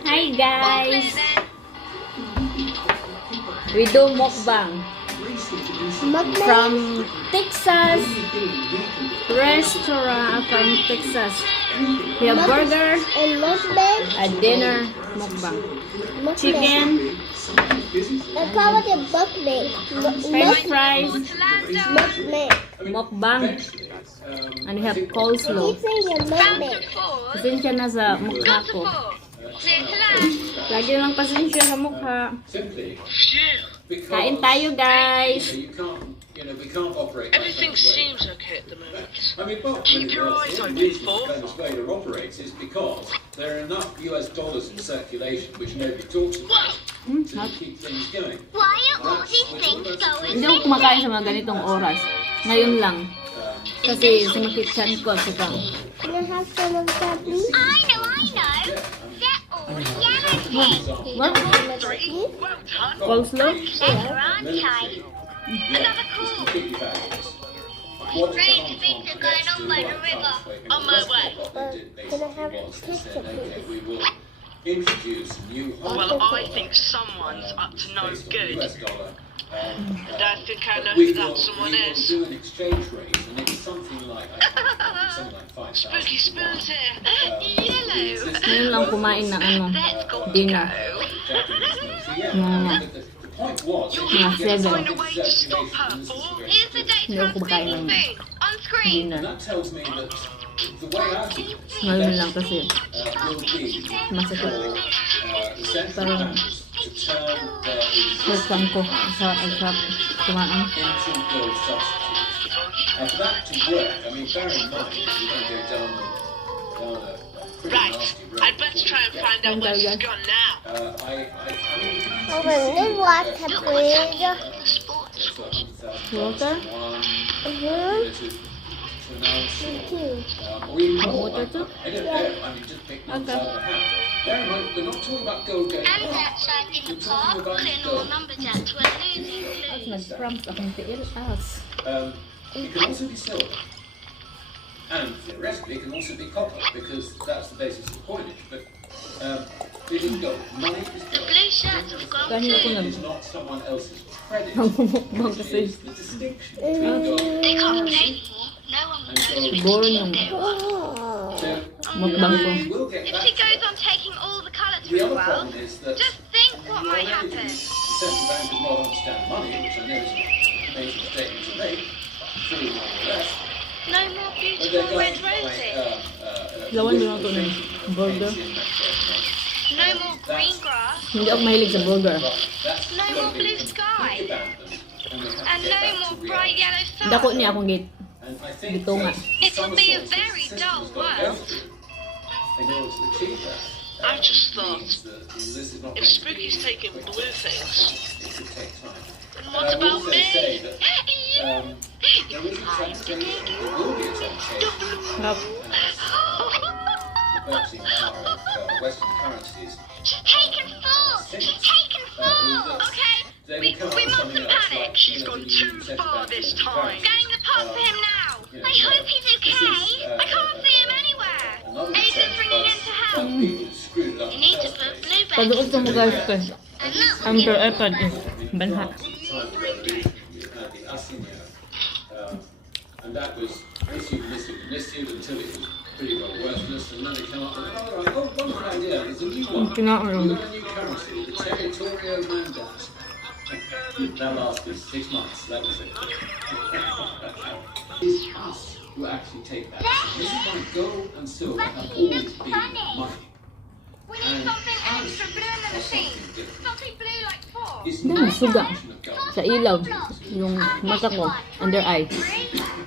quickly. Hi guys! We do mukbang from Texas restaurant from Texas. We have burger and mukbang. a dinner mukbang. Chicken, Call it a mukbang. French fries, Mukbang. mukbang, and we have coleslaw. Keep saying a mukbang. Pasensya na sa mukha ko. Lagi lang pasensya sa mukha. Kain tayo guys! Everything seems okay at the moment. Keep your eyes open for. Venezuela operates is because there are enough US dollars in circulation which nobody talks about to keep things going. Why are all these things going? Hindi ako kumakain sa mga ganitong oras. Ngayon lang. Kasi sumakit chan ko sa kang. Can I have some of that, please? I know. They're all yellow. What? Well done. Coleslaw? They're aren't I? Another call. Completely fabulous. Strange things are going on by the river. On my way. Can I have ketchup, please? We will introduce new Well, I think someone's up to no good. US dollar. And I think I know who that someone We will is. do an exchange rate, and it's something like something like 5,000. Spooky spoons here. Yellow. Ngayon lang kumain ng ano, That's got to dinner. go. So yeah, Mga, the point was, mga Find 7. a way to stop her, for. Here's the date Hindi ako kumakain ng on screen. dinner. that tells me that the way out of it Ngayon lang kasi will be masakit. the central Parang bankers to turn their first ko sa kumain. into gold substitutes. For that to work, I mean, bear in mind, you're going to go down a pretty Right. nasty road. I'd better try and find out where she's gone now. I mean, Oh, and what happened? Water? Water too? I don't know. I mean, just pick numbers out of the hat. Bear in mind, we're not talking about gold going And up. outside in the park, pulling all numbers out to a losing At clue. nag-cramps akong tiil. As. It can also be silver. And theoretically, it can also be copper, because that's the basis of coinage. But it is gold. Money is gold. Blue shirts have gone Kanya ko too. nag It is not someone else's credit. mukbang It kasi. is the distinction between gold They can't pay for. No one and knows gold. Boring yung Oh. So, mukbang ko. we will get If back she to goes that. on taking all the colour The through the other world, problem is that just think what might happen. the central bank does not understand money, which I know is a major statement to make, true more or less. No more But beautiful they're going red to like, roses. Lawan din ako ng burger. No more green grass. Hindi ako mahilig sa burger. No more blue sky. And no more bright yellow sun. Dako niya akong gate. Dito nga. It will be a very dull world. I just thought, if Spooky's taking blue things, then what about me? Sarap. Western currencies. She's taken full. She's taken full. Okay. We mustn't panic. She's gone too far this time. Getting the pot for him now. I hope he's okay. I can't see him anywhere. Aiden's ringing in to help. You need to put blue back. Pagod ko mo guys ko. And look, Ang per iPad is banha. And that was listed until it was pretty well worthless, and then they come up with wonderful idea. There's a new one. Kinaon. We've got a new currency, the territorio mandate. That lasted 6 months. That was it. It's us who actually take that. This is why gold and silver have always been money. we need something extra blue in the machine. Something blue like four. It's Hindi, not a suga. function of gold. Sa ilaw. Yung mata ko. Under eye.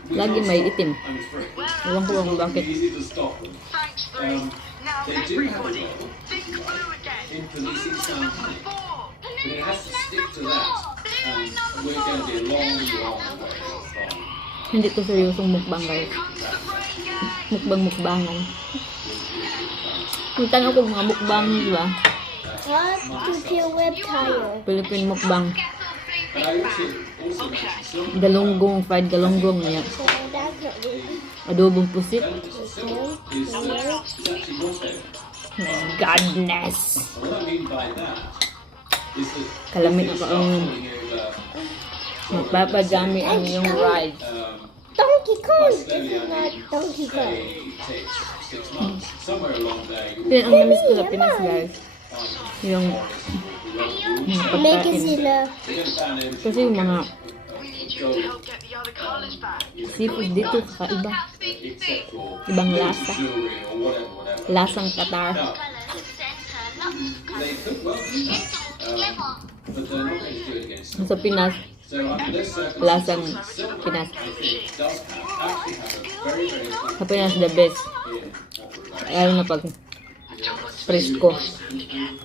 Lagi may itim. I'm afraid. Ewan ko kung bakit. Easy to stop them. Thanks, three. Now They do have a everybody, role think blue again. in policing sound money, Four. but it has to stick to that, and we're going to be a long way from. Hindi to seryosong mukbang guys. Mukbang-mukbangan. Yung tanong ko mga mukbang, di ba? What to your web tire? Philippine mukbang. But I also mentioned silver. Galunggong, fried galunggong niya. So that's not really Adobong pusit. Silver is actually not a My goodness. What I mean by that is that Kalamit ako ang going over magpapadami ang iyong ride. Donkey Kong! This slowly, is not Donkey Kong. say, takes 6 months. Somewhere along there, you'll Yun ang namiss ko sa Pinas, guys. Yung mga Make pagkain. sila. Kasi yung mga We need you to help get the other colours back. seafood dito kakaiba. except for Ibang lasa. jewelry or whatever. Lasang Qatar. Now, they could well do that, but they're not going to do it against. Sa Pinas, So under this circumstance, lasang Pinas. I think does actually have a very, very good Sa Pinas, the best. in what we're about. Lalo na pag presko.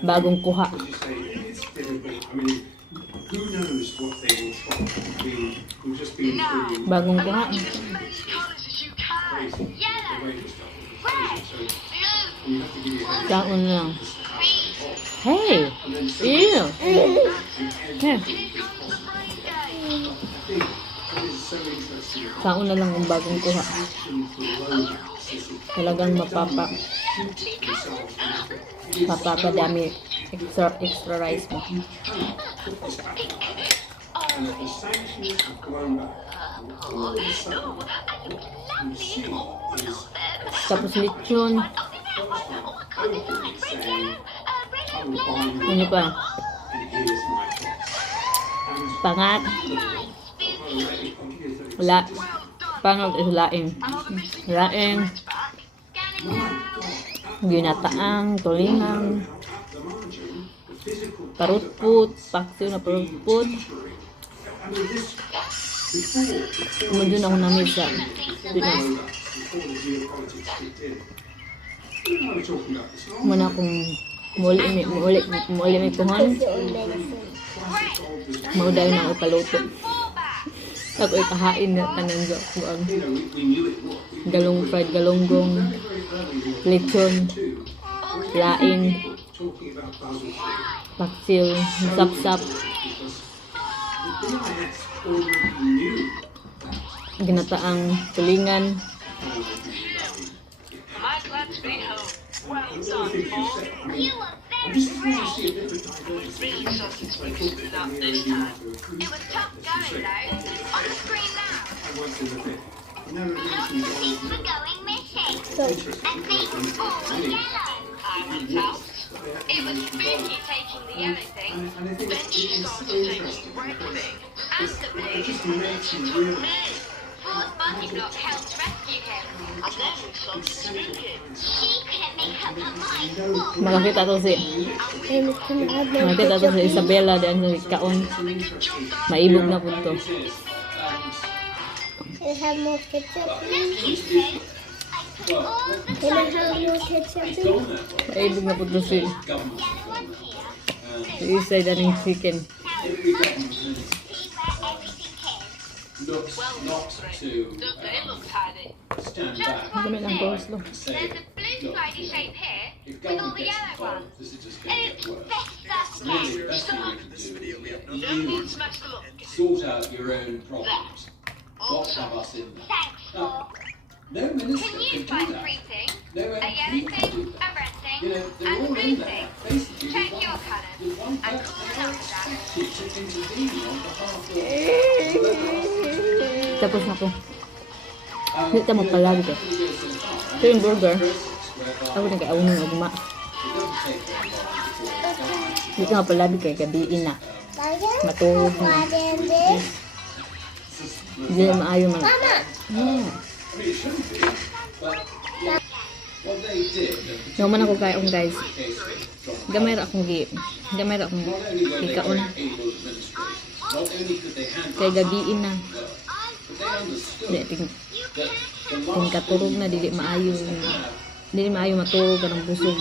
Bagong kuha. It's difficult. I mean, who knows what they will try? We've just been through Bagong kuha. As many colours as you can. the way this stuff is crazy. So you have to give your head Taon lang. Hey! Ew! Yeah. so interesting. Taon na lang ang bagong kuha. Talagang mapapadami extra rice mo. And if the sanctions have blown back, all of a sudden, you see is Tapos lechon. saying, I will buy you Ano pa? and here's my price. Pangat. And La. Pangat is laing. Laing. Ginataang, tulingang, parutput, paksiw na parutput. Kumandun ako namin sa Pinas. Muna akong muli may puhon. Maudaw na ako paluto. Ako ay kahain na tanan sa ako ang fried galunggong, lechon, laing, paksiw, sap-sap, ginataang tulingan. Am I glad to be home? Well done, Paul. You were very brave. Really something to be spoon up this time. It was tough going though. On the screen now. Lots of sheep were going missing. And they were all yellow. I went out. It was spooky taking the yellow thing. Then she started taking red thing. And the blue. She took me. Paul's body block helped rescue him. And then we started speaking. She couldn't make up her mind. Makakita to si Isabella diyan sa kaon. Maibog na po to. Can I have more ketchup, please? Can I have more ketchup, please? Maibog na po to si Isa daning chicken. Every government looks not to Look, they look tidy. stand back Dami lang coleslaw. and say, There's a blue look, slidey shape here if with all government the gets yellow involved, ones. this is just going to It's get worse. best Really, the again. best thing we can do is No need you to mess the look. sort out your own problems. Not have us in there. Thanks, Paul. No minister Can can you do find that. three things? No A MP yellow can thing, do a that. red thing, You know, they're and a all blue in there. thing. Basically, Check with your one, colours. with one And person, call they're it up, Dad. expected to intervene on behalf of Tapos na ko. Hindi ta magpalagi ko. Ito yung burger. Ako nag-aawin ng ugma. Hindi ka magpalagi kay gabiin na. Matulog na. Hindi na maayo man. Naman ako kaon guys. Gamay ra akong ikaon. Kay gabiin na. Kung katurog na dili maayo matulog ka ng busog.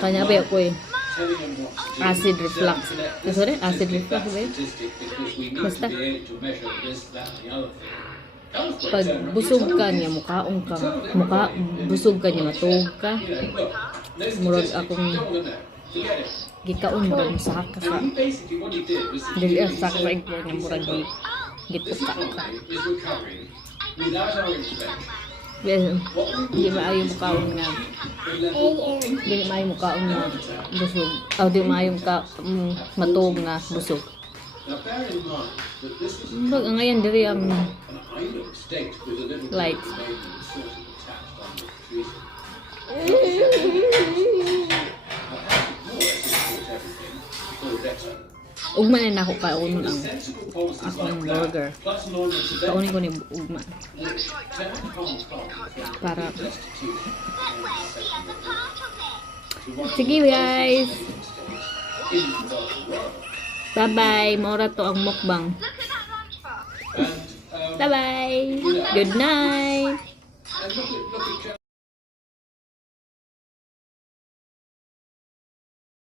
Kanya ba ako acid reflux. Sorry, acid reflux ba yun? Basta pag busog ka niya, busog ka niya, matulog ka. Murag akong gikaon, murag masaka ka. Dili saka ka niya, murag gituka ka. without our intervention. Yes. Di maayo mukaon nga. A.M. Di maayo mukaon nga busog. Aw di maayo ka matog nga busog. Now bear in mind that this was Bag ngayon diri ang an island state with a little Light. bit of remaining sort of attached on the treaty. More or less import everything before better. ugma na nako kaunon ang Sensible policies akong like burger. that, plus non-intervention, Kaunin ko ni ugma which can harm public para destitute sige guys. in the developing world. Bye-bye. Maura to ang mukbang. Look at that lunchbox. And Bye-bye. Good night. and look